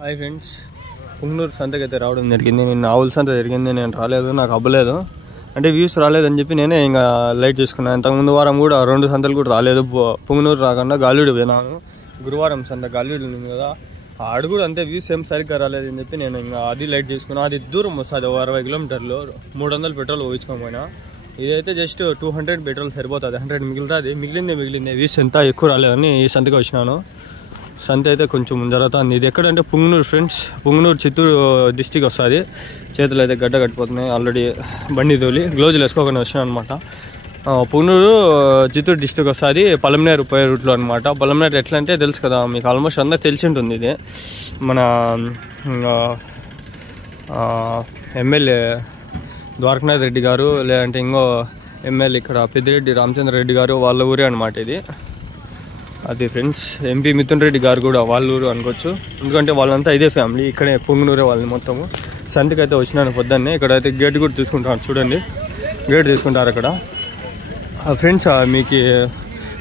Hi friends, Punganur సంతకి అయితే రావడం జరిగింది. నేను ఆవుల సంత జరిగింది, నేను రాలేదు, నాకు అవ్వలేదు. అంటే వ్యూస్ రాలేదని చెప్పి నేనే ఇంకా లైట్ చేసుకున్నాను. ఇంతకుముందు వారం కూడా 2 సంతలు కూడా రాలేదు. పుంగనూరు రాకుండా గాలిడు పోయినాను. గురువారం సంత గాలిడు ఉంది కదా, ఆడు కూడా అంతే వ్యూస్ ఏం సరిగ్గా రాలేదని చెప్పి నేను ఇంకా అది లైట్ చేసుకున్నాను. అది దూరం వస్తుంది, 60 కిలోమీటర్లు, 300 పెట్రోల్ పోయించుకొని పోయినా. ఇదైతే జస్ట్ 200 పెట్రోల్ సరిపోతుంది, 100 మిగులుతుంది. మిగిలిందే వ్యూస్ ఎంత ఎక్కువ రాలేదని ఈ సంతకి వచ్చినాను. సంత అయితే కొంచెం జరుగుతుంది. ఇది ఎక్కడంటే పుంగనూరు ఫ్రెండ్స్, పుంగనూరు చిత్తూరు డిస్టిక్ వస్తుంది. చేతులు అయితే గడ్డ కట్టిపోతున్నాయి, ఆల్రెడీ బండి తోలి గ్లోజులు వేసుకోకుండా వచ్చినాను అనమాట. పుంగనూరు చిత్తూరు డిస్టిక్ వస్తుంది, పలమనేరు పోయే రూట్లో అనమాట. పలమనేరు ఎట్లా అంటే తెలుసు కదా మీకు, ఆల్మోస్ట్ అందరికి తెలిసి ఉంటుంది. ఇది మన ఎమ్మెల్యే ద్వారకనాథ్ రెడ్డి గారు, లేదంటే ఇంకో ఎమ్మెల్యే ఇక్కడ పెద్దిరెడ్డి రామచంద్ర రెడ్డి గారు వాళ్ళ ఊరే అనమాట ఇది. అది ఫ్రెండ్స్, ఎంపీ మిథున్ రెడ్డి గారు కూడా వాళ్ళ ఊరు అనుకోవచ్చు, ఎందుకంటే వాళ్ళంతా ఇదే ఫ్యామిలీ, ఇక్కడే పుంగనూరే వాళ్ళని మొత్తము. సంతకి అయితే వచ్చినాను పొద్దున్నే. ఇక్కడైతే గేట్ కూడా తీసుకుంటాను, చూడండి గేట్ తీసుకుంటారు అక్కడ. ఫ్రెండ్స్, మీకు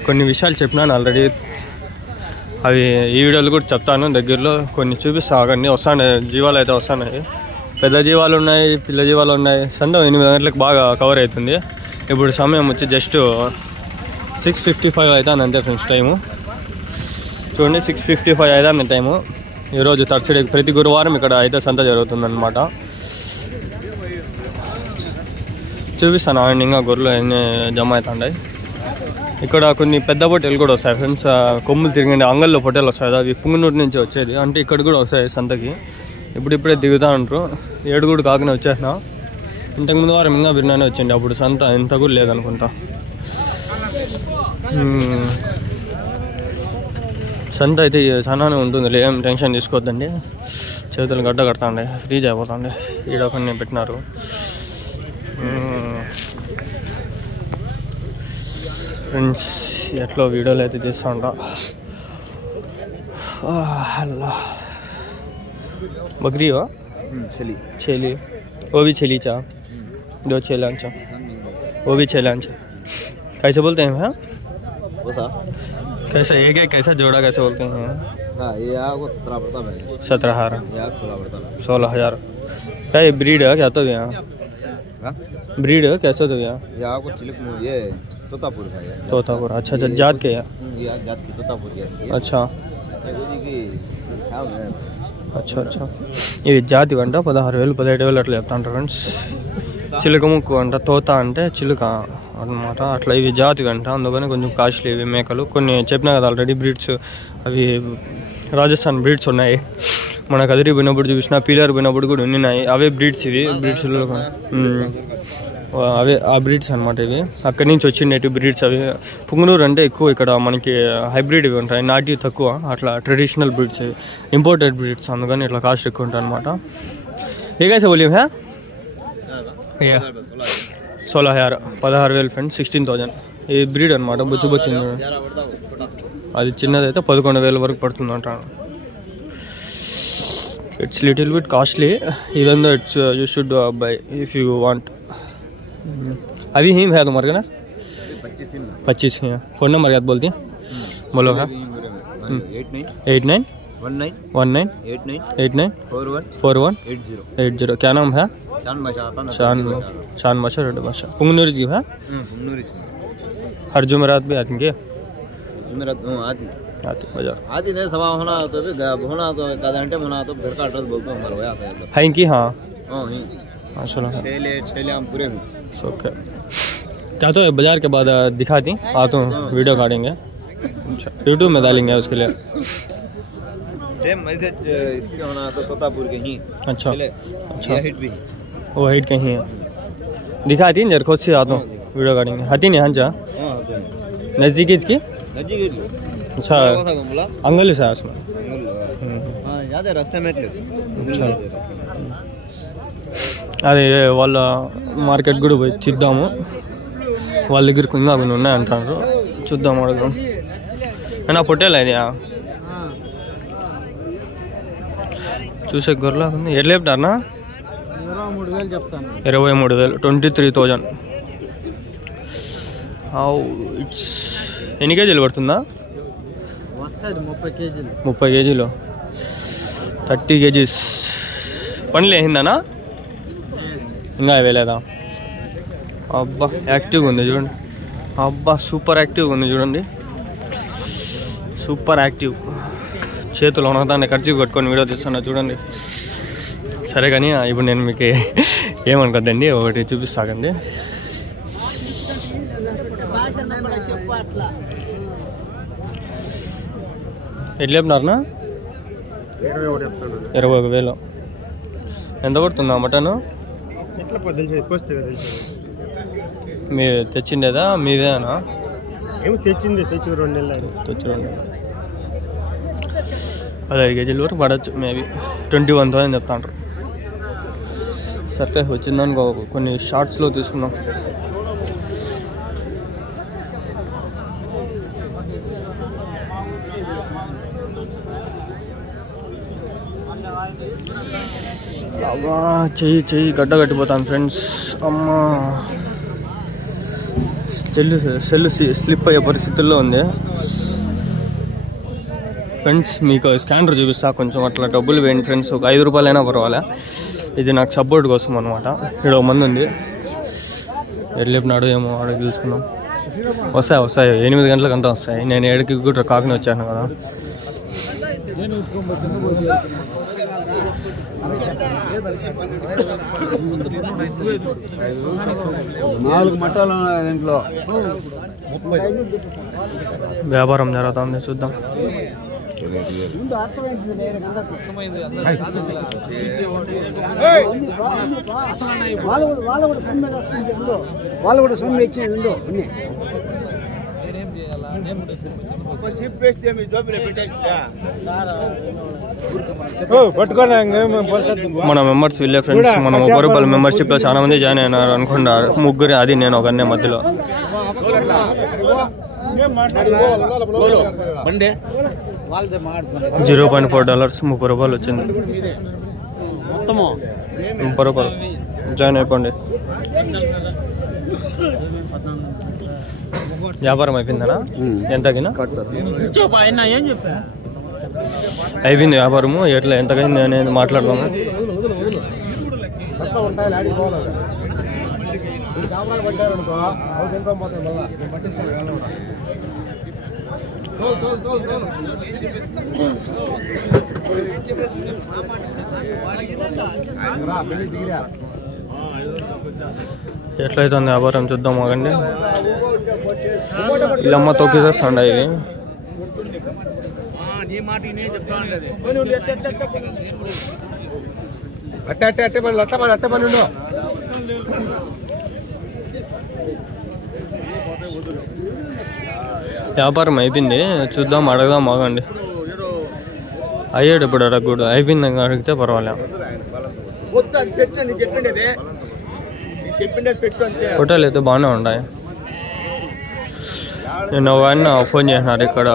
కొన్ని విషయాలు చెప్పినాను ఆల్రెడీ, అవి ఈ వీడియోలు కూడా చెప్తాను. దగ్గరలో కొన్ని చూపిస్తా, ఆగండి. వస్తాయి జీవాలు అయితే వస్తున్నాయి, పెద్ద జీవాలు ఉన్నాయి, పిల్ల జీవాలు ఉన్నాయి. సంత 8 గంటలకు బాగా కవర్ అవుతుంది. ఇప్పుడు సమయం వచ్చి జస్ట్ 6:55 అవుతుంది అంతే ఫ్రెండ్స్. టైము చూడండి, 6:55 అవుతుంది టైము. ఈరోజు థర్స్డే, ప్రతి గురువారం ఇక్కడ అయితే సంత జరుగుతుందన్నమాట. చూపిస్తాను అండ్ ఇంకా గొర్రెలు ఎన్ని జమ అవుతాయి. ఇక్కడ కొన్ని పెద్ద పొట్టేలు కూడా వస్తాయి ఫ్రెండ్స్, కొమ్ములు తిరిగి అంగల్లో పొట్టేలు వస్తాయి, అవి పుంగనూరు నుంచి వచ్చేది. అంటే ఇక్కడ కూడా వస్తాయి సంతకి. ఇప్పుడిప్పుడే దిగుతూ ఉంటారు. 7 కూడా కాకనే వచ్చేసిన. ఇంతకుముందు వారం ఇంకా బిర్యానీ వచ్చింది, అప్పుడు సంత ఇంత కూడా లేదనుకుంటా. సంత అయితే చాలానే ఉంటుంది, ఏం టెన్షన్ తీసుకోవద్దండి. చేతులు గడ్డ కడతాండే, ఫ్రీజ్ అయిపోతాండే. ఈడ కొన్ని పెట్టినారు. ఫ్రెండ్స్, ఎట్లా వీడియోలు అయితే తీస్తూ ఉంటా. बकरी हो छेली, वो भी छेली चा, 2 छेलांचा, वो भी छेलांचा. कैसे बोलते हैं भैया? कैसा एक है, कैसा जोड़ा कैसे बोलते हैं? ये आपको 17 पड़ता है, 17,000, 16,000. क्या ये ब्रीड है क्या? तो भैया ब्रीड है कैसे? तो भैया ये आपको चिलक ये तोतापुर है, तोतापुर. अच्छा, जात के है? ये जात की तोतापुर है. अच्छा अच्छा. ఇది జాతి అంట 16,000 17,000 అట్లా చెప్తా అంటారు ఫ్రెండ్స్. చిలుక ముక్కు అంట, తోత అంటే చిలుక అనమాట. అట్లా ఇవి జాతి అంట, అందుకని కొంచెం కాస్ట్లీ ఇవి మేకలు. కొన్ని చెప్పినా కదా ఆల్రెడీ, బ్రీడ్స్ అవి రాజస్థాన్ బ్రీడ్స్ ఉన్నాయి. మన కదిరి పోయినప్పుడు చూసినా, పీలర్ పోయినప్పుడు కూడా ఉన్నాయి. అవే బ్రీడ్స్, ఇవి బ్రీడ్స్లో అవే ఆ బ్రీడ్స్ అనమాట. ఇవి అక్కడి నుంచి వచ్చిండేవి బ్రీడ్స్. అవి పుంగనూరు అంటే ఎక్కువ ఇక్కడ మనకి హైబ్రిడ్ ఇవి ఉంటాయి, నాటి తక్కువ. అట్లా ట్రెడిషనల్ బ్రీడ్స్, ఇంపోర్టెడ్ బ్రీడ్స్, అందుకని ఇట్లా కాస్ట్ ఎక్కువ ఉంటాయి అనమాట. ఏ కైసే బోలియం హే? 16,000, 16,000 ఫ్రెండ్స్, 16,000. ఈ బ్రీడ్ అనమాట, బొచ్చింది. అది చిన్నదైతే 11,000 వరకు పడుతుంది అంట. It's little bit costly, even though it's you should buy if you want. अभी ही है तुम्हारे ना 25 है. फ़ोन नंबर याद बोलती हैं, बोलो है? 89 19 89 41 क्या नाम है? शान बादशाह रेड बादशाह. पुंगनूरी जी है? हर जुमेरात भी आती हैं? आती बाजार आती नहीं, सवा होना तो भी होना तो आधा घंटे होना तो घर का एड्रेस बोलते हैं हमारे यहाँ पे है कि? हाँ माशाल्लाह, छेले हम पूरे हैं. ओके, क्या तो बाजार के बाद दिखाती आता हूँ, वीडियो काटेंगे. अच्छा, यूट्यूब में डालेंगे उसके लिए. सेम ऐसे इसके होना तो तोतापुर के ही. अच्छा अच्छा, हिट भी वो हिट कहीं है. दिखाती हैं जरा, खुद से आता हूँ, वीडियो काटेंगे. हाथी नहीं हंचा नज़दीक इसकी. अच्छा, अंगल से उसमें याद है रास्ते में. अच्छा, అదే వాళ్ళ మార్కెట్ కూడా పోయి చూద్దాము. వాళ్ళ దగ్గర ఇంకా కొన్ని ఉన్నాయి అంటారు, చూద్దాం, అడుగుదాం. అయినా పొట్టేలా ఇది చూసే గొర్రెలా ఉంది. ఎట్లా చెప్తారనా? 23,000, 23,000. ఇట్స్ ఎన్ని కేజీలు పడుతుందా? 30 కేజీలు. 30 కేజీలు. 30 kgs. పని లేచిందనా? ఇంకా వేయలేదా? అబ్బా యాక్టివ్గా ఉంది చూడండి. అబ్బా సూపర్ యాక్టివ్గా ఉంది చూడండి. Super active. చేతులు ఉన్నదాన్ని ఖర్చు కట్టుకొని వీడియో తీస్తున్నా చూడండి. సరే కానీ ఇప్పుడు నేను మీకు ఏమనుకోద్దండి, ఒకటి చూపిస్తాకండి. ఎట్లా చెప్పినారనా? 21,000. ఎంత పడుతుందా మటన్? మీరు తెచ్చిండేదా మీదేనా? తెచ్చి 2 నెలలు. 15 kg వరకు పడవచ్చు. మేబీ 21,000 చెప్తాంటారు. సరే వచ్చిందనుకో కొన్ని షార్ట్స్లో తీసుకున్నాం. అబ్బా చెయ్యి గడ్డ కట్టిపోతాను ఫ్రెండ్స్. అమ్మా సెల్ స్లిప్ అయ్యే పరిస్థితుల్లో ఉంది ఫ్రెండ్స్. మీకు స్కానర్ చూపిస్తా, కొంచెం అట్లా డబ్బులు వేయండి ఫ్రెండ్స్. ఒక 5 రూపాయలైనా పర్వాలే. ఇది నాకు సపోర్ట్ కోసం అనమాట. ఇక్కడ మంది ఉంది, ఎట్లేపినాడు ఏమో అడిగి తెలుసుకున్నాం. వస్తాయి 8 గంటలకంతా వస్తాయి. నేను 7కి కూడా కాకని వచ్చాను కదా. వ్యాపారం జరుగుతుంది, చూద్దాం. వాళ్ళు కూడా సొమ్ము ఇచ్చిండు. మన మెంబర్స్ వెళ్ళే ఫ్రెండ్స్, మనం 1 రూపాయల మెంబర్షిప్ లో చాలా మంది జాయిన్ అయినారు అనుకున్నారు. 3, అది నేను ఒకనే మధ్యలో. $0.4 30 రూపాయలు వచ్చింది. 30 రూపాయలు జాయిన్ అయిపోండి. వ్యాపారం అయిపోయిందనా? ఎంతకినా అయిపోయింది వ్యాపారము. ఎట్లా ఎంతకైంది అనేది మాట్లాడదాము. ఎట్లయితుంది వ్యాపారం చూద్దాం. ఆగండి, ఇల్లమ్మ తొక్కిసేస్తాండ ఇవి. వ్యాపారం అయిపోయింది, చూద్దాం, అడగదాం. ఆగండి, అయ్యాడు ఇప్పుడు అడగకూడదు. అయిపోయింది అడిగితే పర్వాలేదు. హోటల్ అయితే బాగానే ఉన్నాయి. నేను ఆయన ఫోన్ చేసినారు ఇక్కడ,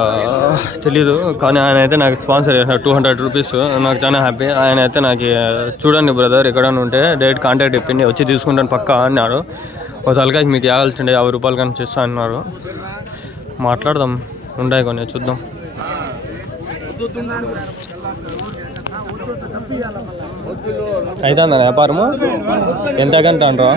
తెలీదు కానీ ఆయన అయితే నాకు స్పాన్సర్ చేసినారు 200 రూపీస్. నాకు చాలా హ్యాపీ. ఆయన అయితే నాకు చూడండి బ్రదర్, ఎక్కడైనా ఉంటే డైరెక్ట్ కాంటాక్ట్ చెప్పింది, వచ్చి తీసుకుంటాను పక్కా అన్నారు. ఒక తలకాయకి మీకు కావాల్సిండే 50 రూపాయలు కానీ చేస్తా అన్నారు. మాట్లాడదాం, ఉంటాయి కొన్ని చూద్దాం. అవుతుందా వ్యాపారము? ఎంత గంట అంటారా?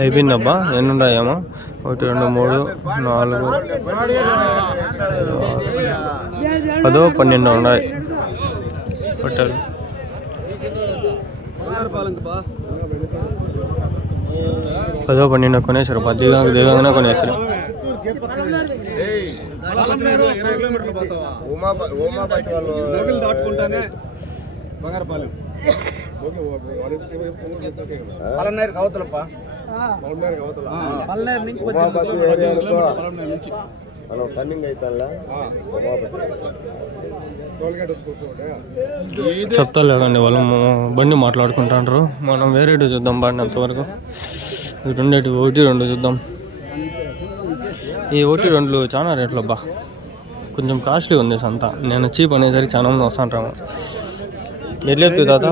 అయిపోయిందబ్బా. ఎన్నున్నాయేమో? 1, 2, 3, 4, 10, 12 ఉన్నాయి హోటల్. 10, 12 కొనేసారు. 10 దిగంగానే కొనేసారు. చెప్తా లేదండి, వాళ్ళు బండి మాట్లాడుకుంటారు. మనం వేరే చూద్దాం. బండి అంతవరకు 2 చూద్దాం. ఈ ఒకటి రెండు చాలా రేట్లు అబ్బా, కొంచెం కాస్ట్లీ ఉంది సంత. నేను చీప్ అనేసరికి చాలా మంది వస్తుంటాము. ఎట్లా చెప్తుంది తాత?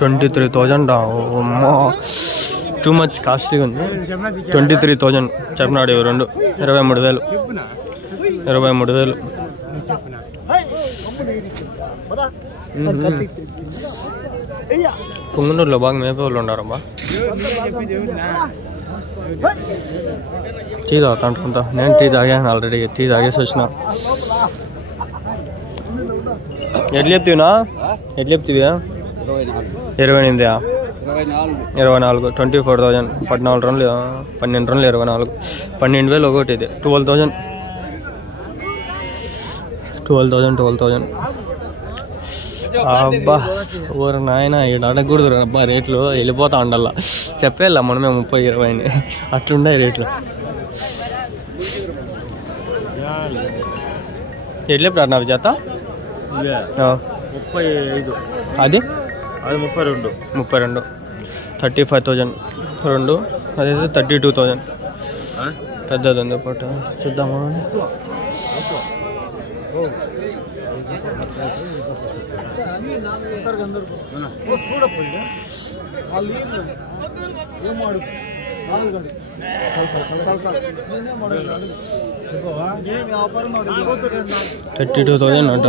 23,000. అమ్మో టూ మచ్ కాస్ట్లీగా ఉంది. 23,000 చెప్పినాడు. ఇవి రెండు 23,000. 23,000. పొంగునూరులో బాగా మేపే వాళ్ళు ఉన్నారబ్బా. టీ తాగుతా. నేను టీ తాగాను ఆల్రెడీ. టీ తాగేసి వచ్చిన. ఎట్లా చెప్తావునా? ఎట్లా చెప్తావా? 28. 24. 24,000. 14 రన్లు 12 రన్లు 24. 12,000 ఒకటి. ఇది 12,000. 12,000. అబ్బా ఊరు నాయన ఇక్కడ అడగకూడదు అబ్బా. రేట్లు వెళ్ళిపోతా ఉండాల. చెప్పేలా మనమే 30-20 అట్లుండే రేట్లు. ఎట్లా నా జత? 35. అది 32. 35,000. 2 అదైతే 32,000. పెద్దది ఉంది పూట. చూద్దామా? $32,000 అంట.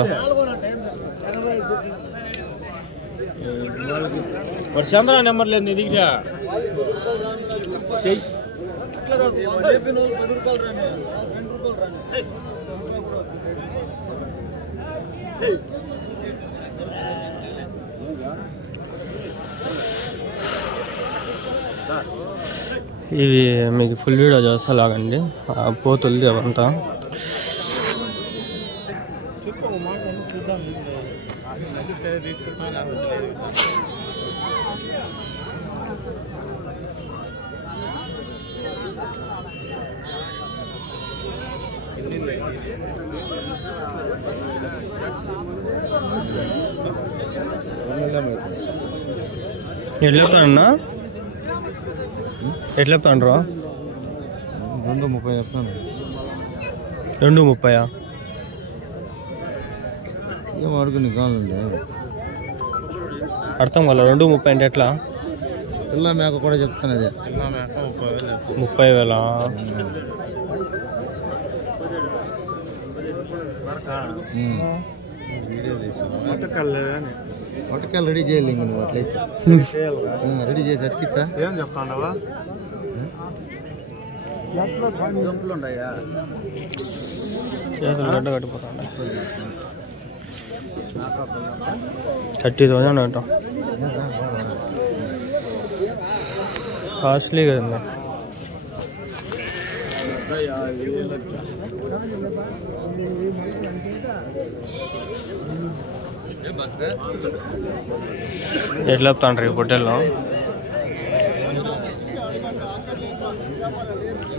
చంద్ర నెంబర్ లేదు నీ దగ్గర. ఇవి మీకు ఫుల్ వీడియో చేస్తా లాగండి. పోతుంది అవంతా. ఎట్లా చెప్తానన్నా? ఎట్లా చెప్తాను? 2:30 చెప్తాను. 2:30. ఏం అడుగుని కావాలండి? అర్థం కాల. 2:30 అంటే ఎట్లా? పిల్ల మేక కూడా చెప్తాను. అదే 30,000. పట్టకాలు రెడీ చేయాలి. ఇంక నువ్వు అట్లయితే రెడీ చేసి అతికిచ్చా. ఏం చెప్తాండవా? చేతులు గడ్డ కట్టిపోతాండ. 30,000 అంట. కాస్ట్లీ కదండి. ఎట్లా చెప్తాండ్రు ఈ పొట్టెల్లో?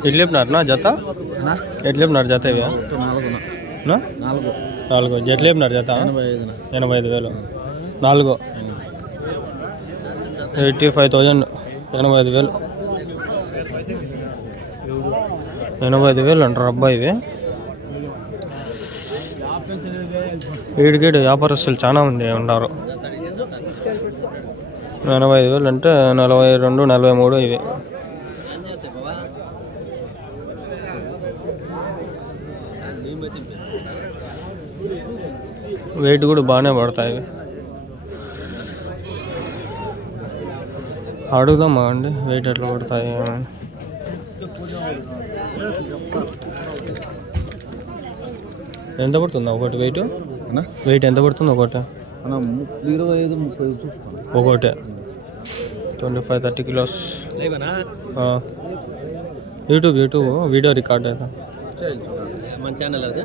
ఎట్లా చెప్పినారు జత? ఎట్లా చెప్పినారు జత? ఇవి 4. ఎట్లా చెప్పినారు జత? 85,000. 4 85,000. 85,000. 85,000 అంటారు అబ్బా. ఇవి వీడికి వ్యాపారస్తులు చాలా మంది ఉన్నారు. 85,000 అంటే 42, 43 ఇవి. వెయిట్ కూడా బాగానే పడతాయి. అడుగుదామా అండి వెయిట్ ఎట్లా పడతాయి? ఎంత పడుతుందా ఒకటి వెయిట్? వెయిట్ ఎంత పడుతుంది ఒకటి? 25-30 చూసుకోండి. ఒకటి 25-30 కిలోస్. యూట్యూబ్ వీడియో రికార్డ్ అవుతా. మన ఛానల్ అది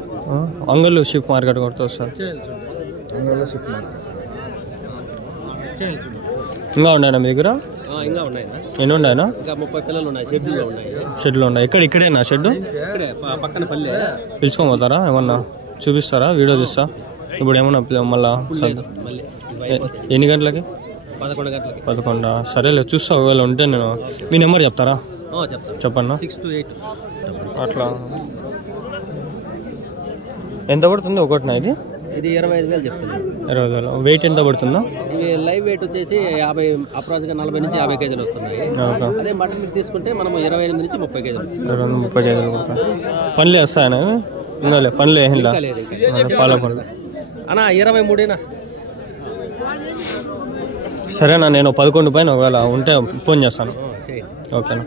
అంగళ్ళు షిప్ మార్కెట్ కొడుతుంది సార్. ఇంకా ఉన్నాయా మీ దగ్గర? ఇంకా ఉన్నాయి. ఎన్ని ఉన్నాయా? ఇంకా 30 పిల్లలు ఉన్నాయి. షెడ్యూల్లో ఉన్నాయి. షెడ్లు ఉన్నాయి. ఇక్కడేనా షెడ్? పక్కన పల్లె. పిలుచుకొని పోతారా? ఏమన్నా చూపిస్తారా? వీడియో తీస్తా. ఇప్పుడు ఏమన్నా మళ్ళా ఎన్ని గంటలకి? 11 గంటలకి. 11. సరేలే చూస్తా. ఒకవేళ ఉంటే నేను మీ నెంబర్ చెప్తారా? చెప్పన్నా. 6 to 8 అట్లా ఎంత పడుతుంది ఒకటినా ఇది? ఇది 25,000 చెప్తున్నాను. 20,000. వెయిట్ ఎంత పడుతుందా? ఇవి లైవ్ వెయిట్ వచ్చేసి 50 అప్రాక్సిమేట్గా 40 నుంచి 50 కేజీలు వస్తున్నాయి. అదే మటన్ మీకు తీసుకుంటే మనం 28 నుంచి 30 కేజీలు వస్తుంది. 30 కేజీలు పడుతుంది. పనులు వేస్తాయన? ఇంకా లే పనులు వేసిందా? పాల పనులు అన్నా 23. సరేనా, నేను 11 పైన ఒకవేళ ఉంటే ఫోన్ చేస్తాను. ఓకేనా.